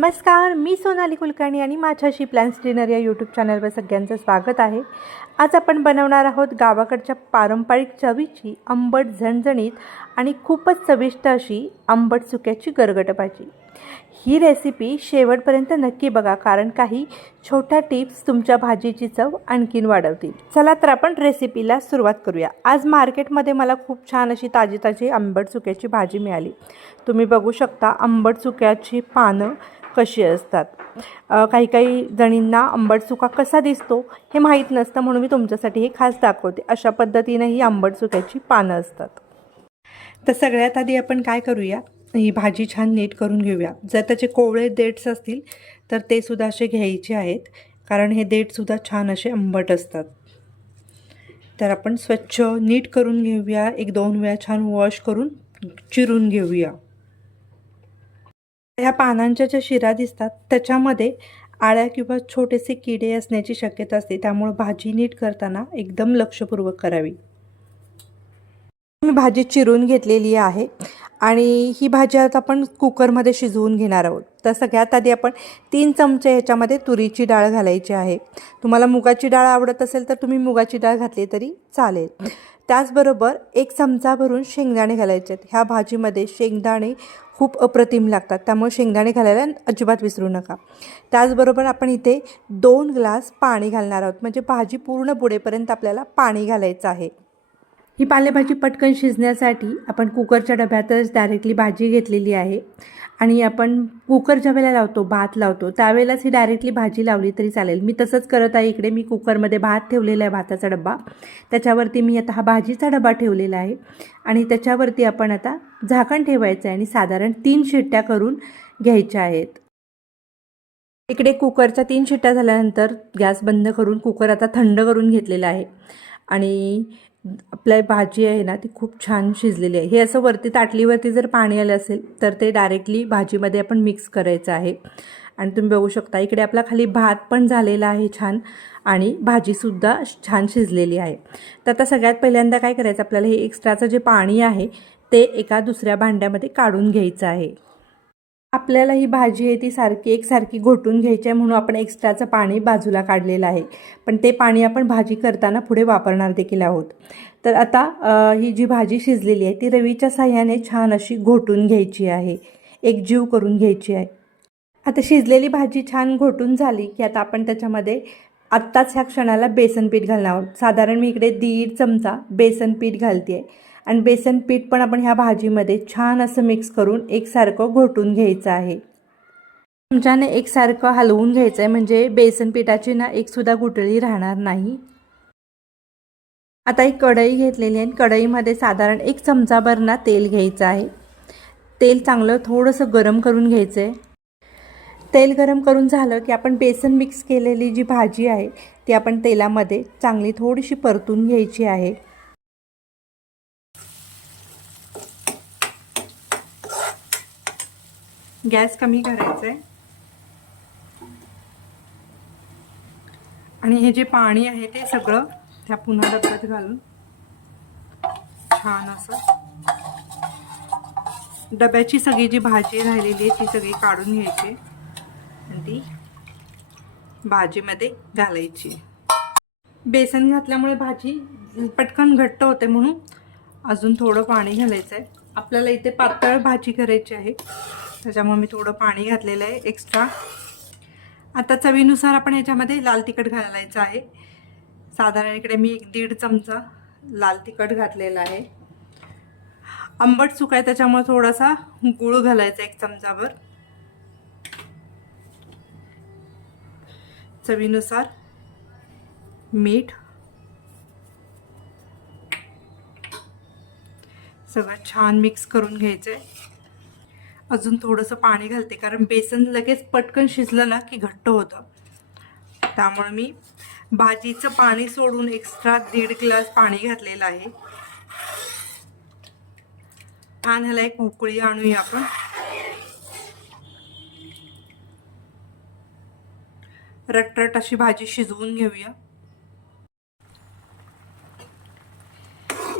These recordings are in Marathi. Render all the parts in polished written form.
नमस्कार, मी सोनाली कुलकर्णी आणि माझ्याशी प्लॅन्स डिनर या यूट्यूब चॅनलवर सगळ्यांचं स्वागत आहे। आज आपण बनवणार आहोत गावाकडच्या पारंपरिक चवीची आंबट झणझणीत आणि खूपच चविष्ट अशी आंबट चुक्याची गरगट भाजी। ही रेसिपी शेवटपर्यंत नक्की बघा, कारण काही छोट्या टिप्स तुमच्या भाजीची चव आणखीन वाढवतील। चला तर आपण रेसिपीला सुरुवात करूया। आज मार्केटमध्ये मला खूप छान अशी ताजी आंबट चुक्याची भाजी मिळाली। तुम्ही बघू शकता आंबट चुक्याची पानं कशी असतात। काही जणींना आंबट चुका कसा दिसतो हे माहीत नसतं, म्हणून मी तुमच्यासाठी हे खास दाखवते। अशा पद्धतीने ही आंबट चुक्याची पानं असतात। तर सगळ्यात आधी आपण काय करूया, ही भाजी छान नीट करून घेऊया। जर त्याचे कोवळे देठस असतील तर ते सुद्धा असे घ्यायचे आहेत, कारण हे देठसुद्धा छान असे आंबट असतात। तर आपण स्वच्छ नीट करून घेऊया, 1-2 वेळा छान वॉश करून चिरून घेऊया। ह्या पानांच्या ज्या शिरा दिसतात त्याच्यामध्ये आळ्या किंवा छोटेसे किडे असण्याची शक्यता असते, त्यामुळे भाजी नीट करताना एकदम लक्षपूर्वक करावी। मी भाजी चिरून घेतलेली आहे आणि ही भाजी आता आपण कुकरमध्ये शिजवून घेणार आहोत। तर सगळ्यात आधी आपण 3 चमचे ह्याच्यामध्ये तुरीची डाळ घालायची आहे। तुम्हाला मुगाची डाळ आवडत असेल तर तुम्ही मुगाची डाळ घातली तरी चालेल। त्याचबरोबर 1 चमचा भरून शेंगदाणे घालायचे आहेत। ह्या भाजीमध्ये शेंगदाणे खूप अप्रतिम लागतात, त्यामुळे शेंगदाणे घालायला अजिबात विसरू नका। त्याचबरोबर आपण इथे 2 ग्लास पाणी घालणार आहोत, म्हणजे भाजी पूर्ण बुडेपर्यंत आपल्याला पाणी घालायचं आहे। ही पालेभाजी पटकन शिजण्यासाठी आपण कुकरच्या डब्यातच डायरेक्टली भाजी घेतलेली आहे आणि आपण कुकर ज्यावेळेला लावतो, भात लावतो त्यावेळेलाच ही डायरेक्टली भाजी लावली तरी चालेल। मी तसंच करत आहे। इकडे मी कुकरमध्ये भात ठेवलेला आहे, भाताचा डब्बा, त्याच्यावरती मी आता हा भाजीचा डबा ठेवलेला आहे आणि त्याच्यावरती आपण आता झाकण ठेवायचं आहे आणि साधारण 3 शिट्ट्या करून घ्यायच्या आहेत। इकडे कुकरच्या 3 शिट्ट्या झाल्यानंतर गॅस बंद करून कुकर आता थंड करून घेतलेला आहे आणि आपली भाजी आहे ना ती खूप छान शिजलेली आहे। हे असं वरती ताटलीवरती जर पाणी आलं असेल तर ते डायरेक्टली भाजीमध्ये आपण मिक्स करायचं आहे आणि तुम्ही बघू शकता इकडे आपला खाली भात पण झालेला आहे छान आणि भाजीसुद्धा छान शिजलेली आहे। तर आता सगळ्यात पहिल्यांदा काय करायचं, आपल्याला हे एक्स्ट्राचं जे पाणी आहे ते एका दुसऱ्या भांड्यामध्ये काढून घ्यायचं आहे। आपल्याला ही भाजी आहे ती एकसारखी घोटून घ्यायची आहे, म्हणून आपण एक्स्ट्राचं पाणी बाजूला काढलेलं आहे, पण ते पाणी आपण भाजी करताना पुढे वापरणार देखील आहोत। तर आता ही जी भाजी शिजलेली आहे ती रवीच्या साहाय्याने छान अशी घोटून घ्यायची आहे, एकजीव करून घ्यायची आहे। आता शिजलेली भाजी छान घोटून झाली की आता आपण त्याच्यामध्ये आत्ताच ह्या क्षणाला बेसन पीठ घालणार आहोत। साधारण मी इकडे 1.5 चमचा बेसन पीठ घालते आहे आणि बेसन पीठ पण आपण ह्या भाजीमध्ये छान असं मिक्स करून एकसारखं घोटून घ्यायचं आहे। चमच्याने एकसारखं हलवून घ्यायचं आहे, म्हणजे बेसन पिठाची ना एकसुद्धा गुठळी राहणार नाही। आता एक कढई घेतलेली आहे, कढईमध्ये साधारण 1 चमचाभर ना तेल घ्यायचं आहे। तेल चांगलं थोडंसं गरम करून घ्यायचं आहे। तेल गरम करून झालं की आपण बेसन मिक्स केलेली जी भाजी आहे ती आपण तेलामध्ये चांगली थोडीशी परतून घ्यायची आहे। गॅस कमी करायचा आहे आणि हे जे पाणी आहे ते सगळं त्या पुन्हा डब्यात घालून छान असं डब्याची सगळी जी भाजी राहिलेली आहे ती सगळी काढून घ्यायची आणि ती भाजीमध्ये घालायची। बेसन घातल्यामुळे भाजी पटकन घट्ट होते, म्हणून अजून थोडं पाणी घालायचं आहे। आपल्याला इथे पातळ भाजी करायची आहे, त्याच्यामुळे मी थोडं पाणी घातलेलं आहे एक्स्ट्रा। आता चवीनुसार आपण याच्यामध्ये लाल तिखट घालायचं आहे। साधारण इकडे मी 1-1.5 चमचा लाल तिखट घातलेला आहे। आंबट चुका आहे त्याच्यामुळे थोडासा गूळ घालायचा 1 चमचाभर, चवीनुसार मीठ, सगळं छान मिक्स करून घ्यायचं आहे। अजून थोडंसं पाणी घालते, कारण बेसन लगेच पटकन शिजलं ना की घट्ट होतं, त्यामुळे मी भाजीचं पाणी सोडून एक्स्ट्रा 1.5 ग्लास पाणी घातलेलं आहे। छान ह्याला एक उकळी आणूया आपण। रटरट अशी भाजी शिजवून घेऊया।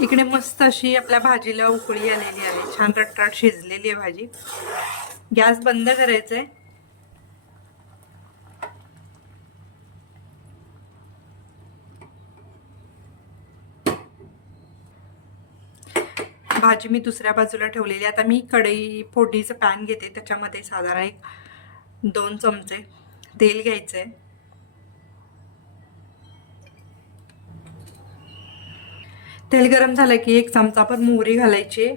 इकडे मस्त अशी आपल्या भाजीला उकळी आलेली आहे, छान रटरट शिजलेली आहे भाजी। गॅस बंद करायचा आहे भाजी मी दुसऱ्या बाजूला ठेवलेली. आता मी कढई फोडणीचं पॅन घेते. त्याच्यामध्ये साधारण 2 चमचे तेल घ्यायचं आहे. तेल गरम झालं की 1 चमचाभर मोहरी घालायची.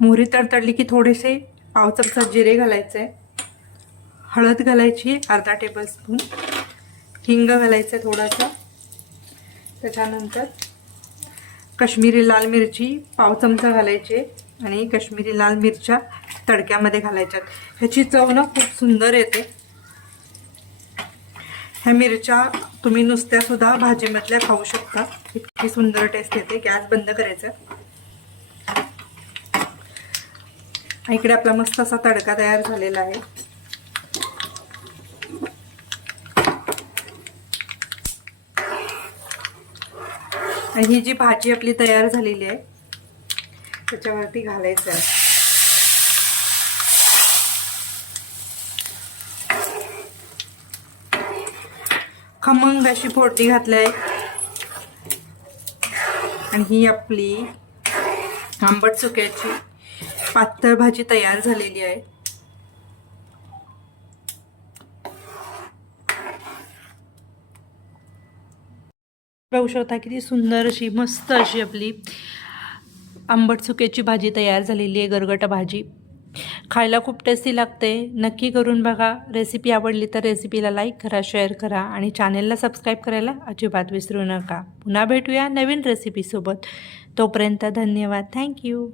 मोहरी तडतडली की थोडेसे पाव चमचा जिरे घालायचे. हळद घालायची अर्धा टेबलस्पून. हिंग घालायचं थोडासा. त्याच्यानंतर काश्मीरी लाल मिरची पाव चमचा घालायची आणि काश्मीरी लाल मिरच्या तडक्यामध्ये घालायच्यात. ह्याची चव ना खूप सुंदर येते. ह्या मिरच्या तुम्ही नुसत्या सुद्धा भाजीमधल्या खाऊ शकता. इतकी सुंदर टेस्ट येते. गॅस बंद करायचा. इकडे आपला मस्त असा तडका तयार झालेला आहे. आणि ही जी भाजी आपली तयार झालेली आहे त्याच्यावरती घालायचं आहे. खमंग अशी फोडणी घातली आहे. आणि ही आपली आंबट चुक्याची पातळ भाजी तयार झालेली आहे. बघू शकता किती सुंदर अशी मस्त अशी आपली आंबट चुक्याची भाजी तयार झालेली आहे. गरगटा भाजी खायला खूप टेस्टी लागते. नक्की करून बघा. रेसिपी आवडली तर रेसिपीला लाईक करा, शेअर करा आणि चॅनेलला सबस्क्राईब करायला अजिबात विसरू नका. पुन्हा भेटूया नवीन रेसिपीसोबत. तोपर्यंत धन्यवाद. थँक्यू.